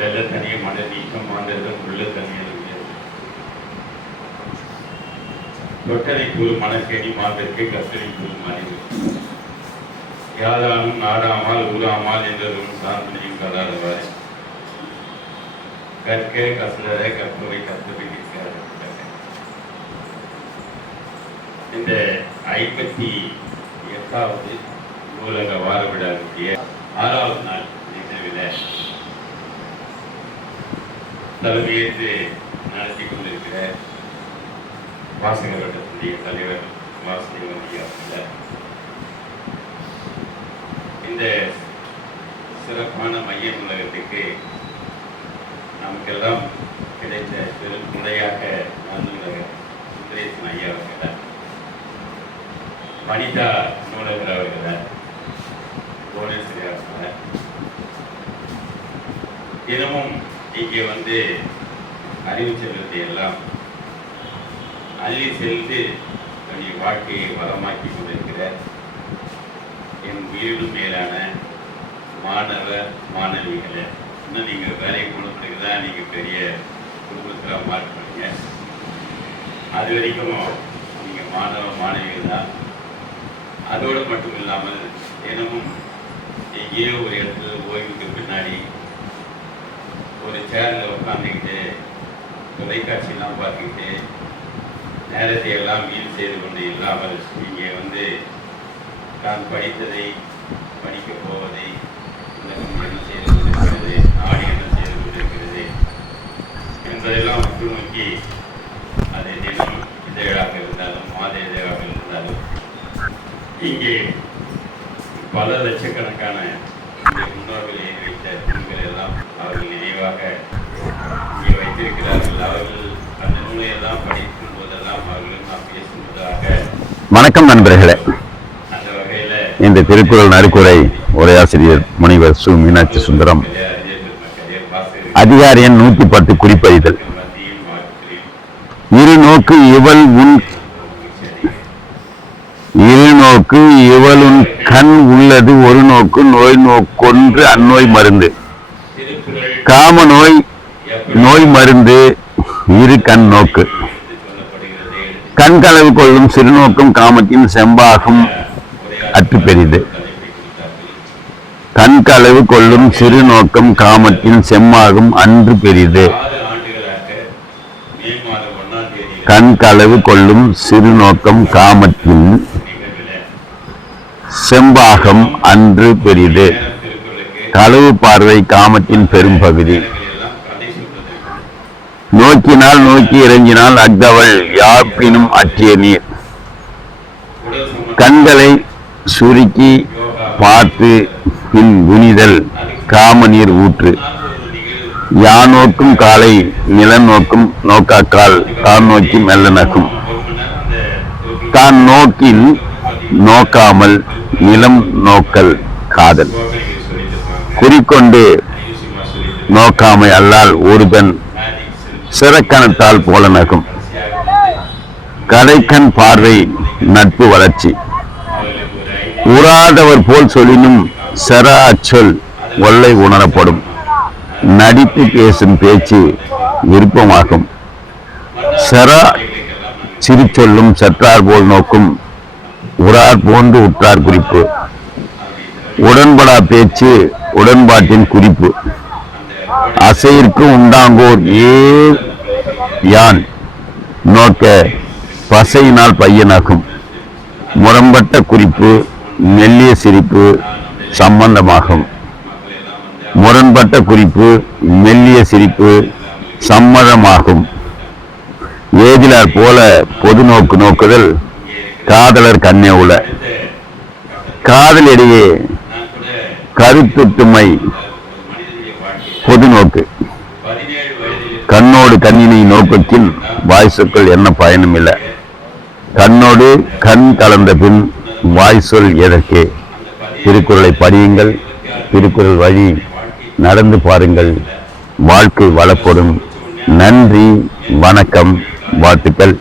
வெள்ள தனிய மழை நீக்கம் மாந்தர்கள் உள்ள தனியல் தொட்டனை கூறு மணற்கேணி மாந்தருக்கு கத்தனை கூறு மறைவு யாராலும் நாடாமால் ஊராமல் என்றதும் சாந்தனையும் கதாதவாறு. கற்க கசலர கற்பவை கற்பவை நிற்காது இந்த ஐம்பத்தி எட்டாவது நூலக வார விழாவுடைய ஆறாவது நாள். தலைமையேற்று நடத்தி கொண்டிருக்கிற வாசக தலைவர் வாசுதேவன் இந்த சிறப்பான மைய நூலகத்துக்கு நமக்கெல்லாம் கிடைத்த பெரும் முறையாக நூலக சுந்தரேசன் ஐயா அவர்கள. வனிதா நூலகர் அவர்கள. புவனேஸ்வரி அவர்கள. தினமும் இங்கே வந்து அறிவு செல்வத்தை எல்லாம் அள்ளி சென்று தன்னுடைய வாழ்க்கையை வளமாக்கி கொண்டிருக்கிற என் உயிரிலும் மேலான மாணவ மாணவிகளை. இன்னும் நீங்கள் வேலைக்கு போனதுக்கு தான் நீங்கள் பெரிய குடும்பத்தில் மாற்றுறீங்க அது வரைக்கும் நீங்கள் மாணவ மாணவிகள் தான். அதோடு மட்டும் இல்லாமல் தினமும் எங்கேயோ ஒரு இடத்துல ஓய்வுக்கு பின்னாடி ஒரு சேரில் உட்காந்துக்கிட்டு தொலைக்காட்சியெல்லாம் பார்த்துக்கிட்டு நேரத்தை எல்லாம் வீண் செய்து கொண்டு இல்லாமல் இங்கே வந்து நான் படித்ததை படிக்கப் போவதை உலகம் என்ன செய்து கொண்டிருக்கிறது நாடு என்ன செய்து கொண்டிருக்கிறது என்பதெல்லாம் உற்று நோக்கி அது தினம் இதழாக இருந்தாலும் மாத இதழாக இருந்தாலும் இங்கே பல லட்சக்கணக்கான முன்னோர்களே அவர்கள் அந்த படிக்கும் போதெல்லாம் அவர்களும் நான் வணக்கம் நண்பர்களே. இந்த திருக்குறள் நறுக்குறை உரையாசிரியர் முனைவர் சு. மீனாட்சி சுந்தரம். அறிஞர் அதிகாரி எண் நூத்தி பத்து குறிப்பறிதல். இரு நோக்கு இவள் உன் இரு நோக்கு இவளுன் கண் உள்ளது ஒரு நோக்கு நோய் நோக்கொன்று அந்நோய் மருந்து. காம நோய் நோய் மருந்து இரு கண் நோக்கு. கண்களவு கொள்ளும் சிறுநோக்கும் காமத்தின் செம்பாகும் அற்று பெரிது. கண்களவு கொள்ளும் சிறுநோக்கம் காமத்தின் செம்மாகும் அன்று பெரிது. கண்களவு கொள்ளும் சிறுநோக்கம் காமத்தின் செம்பாகம் அன்று பெரிது. களவு பார்வை காமத்தின் பெரும்பகுதி. நோக்கினால் நோக்கி இறங்கினால் அக்தவள் யாப்பினும் அற்றிய நீர். கண்களை சுருக்கி பார்த்து பின் புனிதல் காம நீர் ஊற்று. யான் நோக்கும் காலை நிலம் நோக்கும் நோக்காக்கால் தான் நோக்கி மெல்ல நகும் தான் நோக்கின் நோக்காமல் நிலம் நோக்கல் காதல். குறிக்கொண்டு நோக்காமை அல்லால் ஒருவன் சிறக்கணத்தால் போல நகும் கடைக்கண் பார்வை நட்பு வளர்ச்சி. உறாதவர் போல் சொல்லினும் செர அச்சொல் ஒல்லை உணரப்படும். நடித்து பேசும் பேச்சு விருப்பமாகும். செர சிரிச்சொல்லும் சற்றார் போல் நோக்கும் உறார் போன்று உற்றார் குறிப்பு. உடன்படா பேச்சு உடன்பாட்டின் குறிப்பு. அசையிற்கு உண்டாங்கோர் ஏ யான். நோக்க பசையினால் பையனாகும். முரம்பட்ட குறிப்பு மெல்லிய சிரிப்பு சம்பந்தமாகும். முரண்பட்ட குறிப்பு மெல்லிய சிரிப்பு சம்மதமாகும். ஏதிலார் போல பொது நோக்கு நோக்குதல் காதலர் கண்ணே உல காதலிடையே கருத்துட்டுமை கூட கருத்தொற்றுமை ஒரு மனிதனுடைய வாழ்க்கையில் நோக்கு கண்ணோடு கண்ணினை நோக்கத்தில் வாய் சொற்கள் என்ன பயனும் இல்லை. கண்ணோடு கண் கலந்த பின் வாய் சொல் எதற்கே? திருக்குறளை படியுங்கள் திருக்குறள் வழி நடந்து பாருங்கள். வாழ்க்கை வளப்படும். நன்றி வணக்கம் வாழ்த்துக்கள்.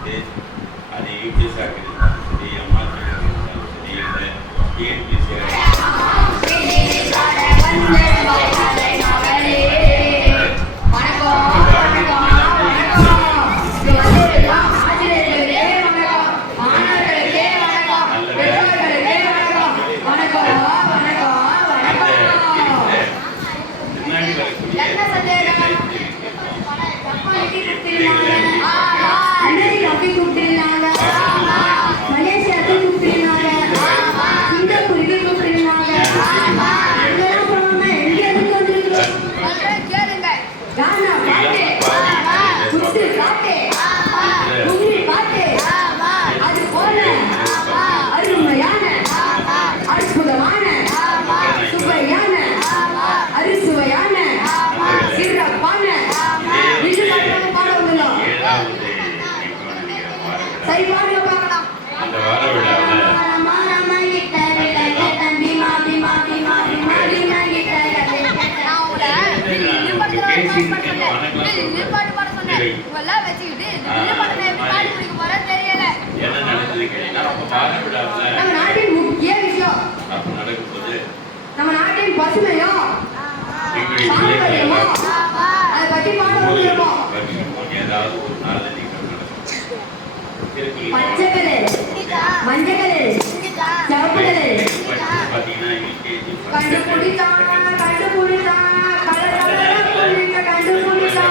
அந்த வர விடாம நம்ம நாட்டின் பசுமையோ பாட்டு ஏதாவது ஒரு நாள் பச்சை கலர் மஞ்சள் கலர் சிவப்பு கலர் கண்டுபிடித்தா கண்டுபிடித்தா கலர் கலரா புள்ளிங்க கண்டுபிடித்தா.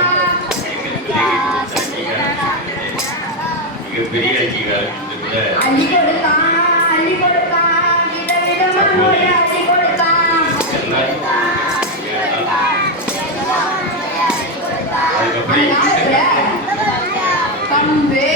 மிகப்பெரிய அஜீவா அள்ளி கொடுத்தா அள்ளி கொடுத்தா வித விதமா அள்ளி கொடுத்தா அதுக்கப்புறம் கம்பே.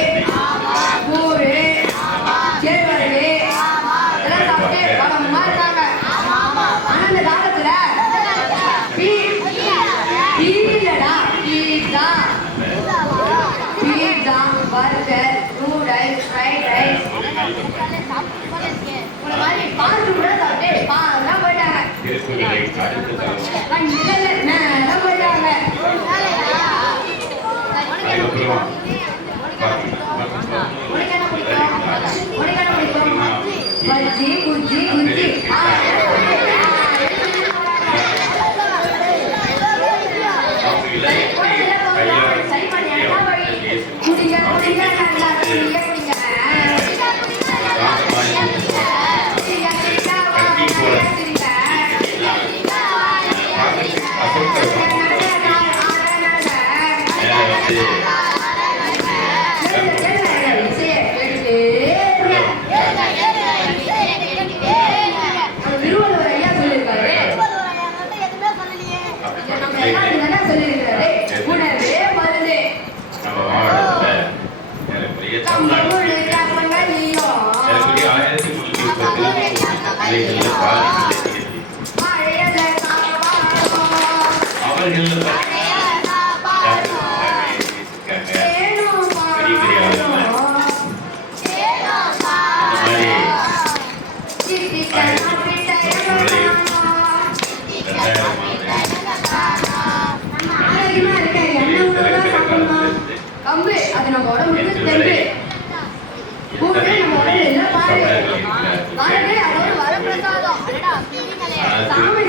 உனக்கு என்ன பிடிக்கும் உனக்கு என்ன பிடிக்கும் பஜ்ஜி குஜ்ஜி குஜ்ஜி ஆ Amen. அது நம்ம உடம்புக்கு தென்று கூடு நம்ம உடல் என்ன பாரு? வரவே அதோட வரப்பிரசாதம். சாமி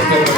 Thank you.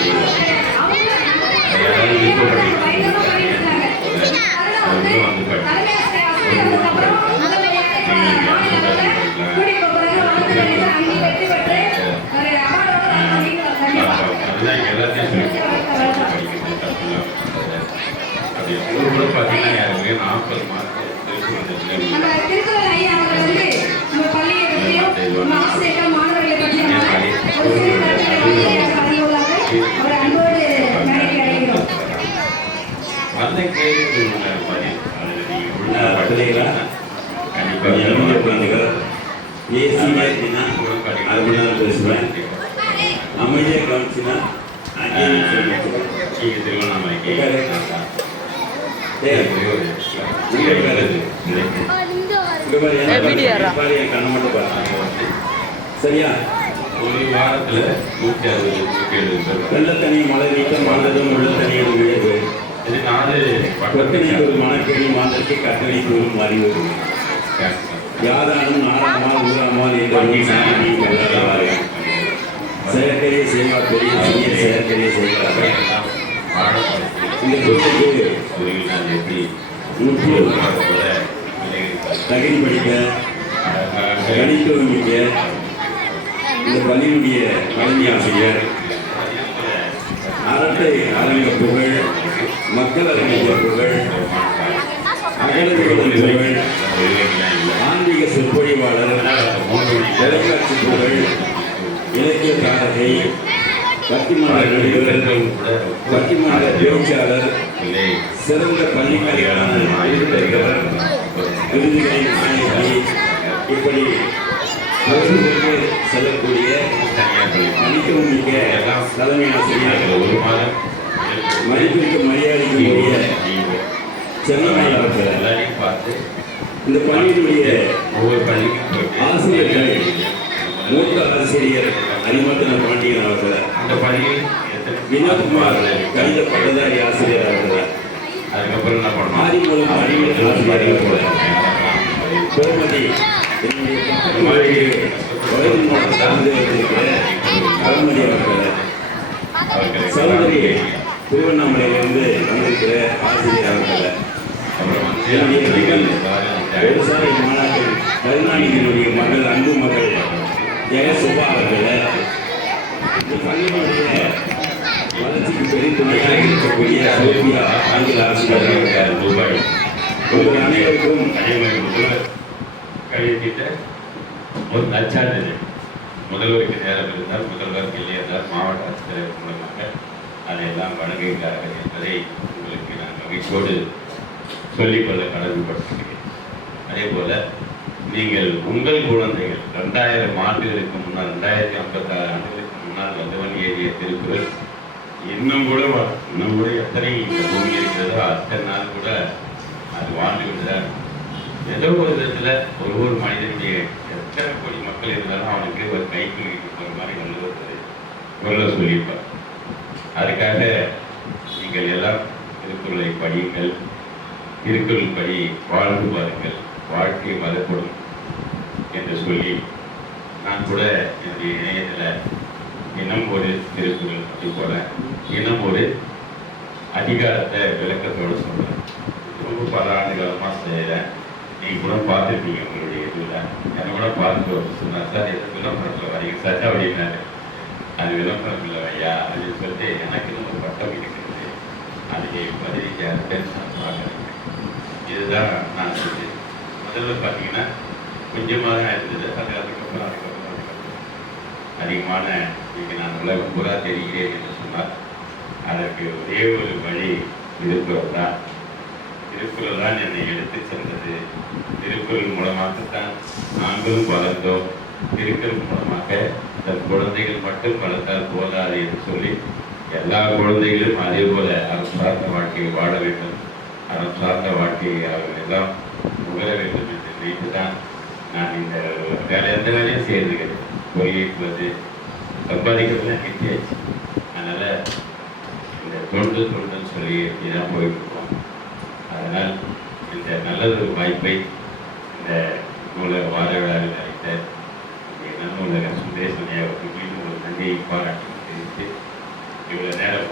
அழைக்கிறோம். உள்ள பதில் அதில் நீங்கள் உள்ள பிள்ளைகளா? கண்டிப்பாக என்னுடைய குழந்தைகள் பேசினா அது முன்னாடி பேசுவேன் அமைதியாக கவனிச்சுனா அங்கே சொல்லிட்டு நீங்க திருவண்ணாமலைக்கு ஏய், இங்க உட்காரு. இங்க பாரு, என்ன பாரு, பாரு, என் கண்ணை மட்டும் பாரு. சரியா? ஒரு வாரத்துல நூற்றி அறுபது நூற்றி எழுபது வெள்ள தனி மழை நீக்கம் மனதும் உள்ள தனியது உயர்வு இது நாலு கொத்தனை ஒரு மணக்கடி மாதற்கு கட்டளை கூறும் அறிவு யாதானும் நாடகமால் ஊராமால் என்ற செயற்கரிய செய்வார் பெரிய பெரிய செயற்கரிய செய்வார்கள் இந்த கூட்டத்துக்கு தகுதி படிக்க கணித்துவம் மிக்க இந்த பள்ளியினுடைய தலைமை ஆசிரியர் அரட்டை அரங்க புகழ் மக்கள் அரங்க புகழ் அகலதுகளின் புகழ் ஆன்மீக சொற்பொழிவாளர் தொலைக்காட்சி புகழ் இலக்கிய தாரகை பத்திமன்ற நடிகர் பத்திமன்ற பேச்சாளர் சிறந்த பள்ளிக்கல்வியான விருதுகள் நாயகி இப்படி பரிசுகளுக்கு செல்லக்கூடிய மதிக்கவும் மிக்க தலைமை ஆசிரியர் ஒரு மாதம் மதிப்பிற்கு மரியாதைக்குரிய சென்னை இந்த பள்ளியினுடைய ஒவ்வொரு போயிட்டு ஆசிரியர்கள் மூத்த ஆசிரியர் அரிமத்தன பாண்டியன் அவர்கள். அந்த பள்ளியில் வினோத்குமார் கணித பட்டதாரி ஆசிரியர் அவர்கள். அதுக்கப்புறம் என்ன பண்ணணும்? ஆதிமூலம் அறிவியல் ஆசிரியர் அவர்கள். கோமதி என்னுடைய பக்கத்து மாளிகை வயது மூலம் சார்ந்து வந்திருக்கிற அகமதி அவர்கள். சகோதரி திருவண்ணாமலையிலிருந்து வந்திருக்கிற ஆசிரியர் அவர்கள். என்னுடைய மகள் விவசாய கருணாநிதியினுடைய மகள் அன்பு மகள். ஜெயசுபா அவர்கள் இந்த பள்ளியினுடைய வளர்ச்சிக்கு பெருந்துணையாக இருக்கக்கூடிய சோபியா ஆங்கில ஆசிரியர் அவர்கள் ரூபாய் உங்கள் அனைவருக்கும் அதே மாதிரி முதல்வர் கழித்திட்ட ஒரு நச்சார்ஜர் முதல்வருக்கு நேரம் இருந்தால் முதல்வர் இல்லை என்றால் மாவட்ட ஆட்சித்தலைவர் மூலமாக அதையெல்லாம் வழங்குகிறார்கள் என்பதை உங்களுக்கு நான் மகிழ்ச்சியோடு சொல்லிக்கொள்ள கடமைப்பட்டிருக்கிறேன் அதே போல் நீங்கள் உங்கள் குழந்தைகள் ரெண்டாயிரம் ஆண்டுகளுக்கு முன்னால் ரெண்டாயிரத்தி ஐம்பத்தாறு ஆண்டுகளுக்கு முன்னால் வந்தவன் ஏறிய திருக்குறள் இன்னும் கூட இன்னும் கூட எத்தனை இந்த பூமி இருக்கிறதோ அத்தனை நாள் கூட அது வாழ்ந்து கொண்டுதான் ஏதோ ஒரு விதத்தில் ஒரு ஒரு மனிதனுடைய எத்தனை கோடி மக்கள் இருந்தாலும் அவனுக்கு ஒரு கை போகிற போற மாதிரி வள்ளுவர் குரலை சொல்லியிருப்பார். அதுக்காக நீங்கள் எல்லாம் திருக்குறளை படியுங்கள். திருக்குறள் படி வாழ்ந்து பாருங்கள் வாழ்க்கை மதப்படும். என்று சொல்லி நான் கூட என்னுடைய இணையத்தில் இன்னும் ஒரு திருக்குறள் அது போல இன்னும் ஒரு அதிகாரத்தை விளக்கத்தோடு சொல்கிறேன் ரொம்ப பல ஆண்டு காலமாக செய்கிறேன் நீங்கள் கூட பார்த்துருப்பீங்க உங்களுடைய இதில். என்னை கூட பார்த்து சொன்னார் சார் எது விளம்பரத்தில் வரீங்க. சார் அப்படின்னாரு. அது விளம்பரம் இல்லை ஐயா அப்படின்னு சொல்லிட்டு எனக்கு ஒரு பட்டம் இருக்கிறது. அதுக்கு பதினஞ்சாயிரம் பேர் நான் பார்க்குறேன் இதுதான் நான் சொல்லி முதல்ல பார்த்தீங்கன்னா கொஞ்சமாக தான் இருந்தது அது அதுக்கப்புறம் அதுக்கப்புறம் அதுக்கப்புறம். அதிகமான இன்னைக்கு நான் உலகம் பூரா தெரிகிறேன் என்று சொன்னார் அதற்கு ஒரே ஒரு வழி திருக்குறள் தான். திருக்குறள் தான் என்னை எடுத்து சென்றது. திருக்குறள் மூலமாகத்தான் நாங்களும் வளர்ந்தோம். திருக்குறள் மூலமாக தன் குழந்தைகள் மட்டும் வளர்த்தால் போதாது என்று சொல்லி எல்லா குழந்தைகளும் அதே போல அறம் சார்ந்த வாழ்க்கையை வாழ வேண்டும். அறம் சார்ந்த வாழ்க்கையை அவர்கள் எல்லாம் உகர வேண்டும் என்று நினைத்துதான் நான் இந்த வேலை எந்த வேலையும் செய்யறது கிடையாது கோயிலுக்கு வந்து சம்பாதிக்கிறதுலாம் நிறுத்தியாச்சு அதனால் இந்த தொண்டு தொண்டுன்னு சொல்லி இப்படிதான் போயிட்டு அதனால் இந்த நல்லதொரு வாய்ப்பை இந்த நூலக வார விழாவில் அளித்த என்ன நூலக சுந்தரேசன் அவருக்கு மீண்டும் ஒரு நன்றியை பாராட்டி தெரிவித்து இவ்வளோ நேரம்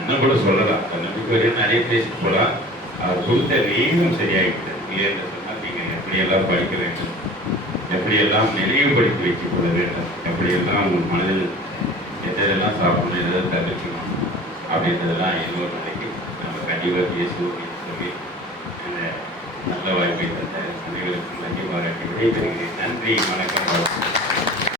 இன்னும் கூட சொல்லலாம். அந்த நம்பிக்கை வரையும் நிறைய பேசி போகலாம். அவர் கொடுத்த நேரம் சரியாகிவிட்டது. இல்லைன்றது எப்படியெல்லாம் படிக்க வேண்டும்? எப்படியெல்லாம் நினைவுபடுத்தி வைத்துக் கொள்ள வேண்டும்? எப்படியெல்லாம் உங்கள் மனதில் எதெல்லாம் சாப்பிடணும் எதை தவிர்க்கணும் அப்படின்றதெல்லாம் இன்னொரு நாளைக்கு நம்ம கண்டிப்பாக பேசுவோம் சொல்லி நல்ல வாய்ப்பை தந்த அனைவருக்கும் நன்றி பாராட்டி விடைபெறுகிறேன். நன்றி வணக்கம்.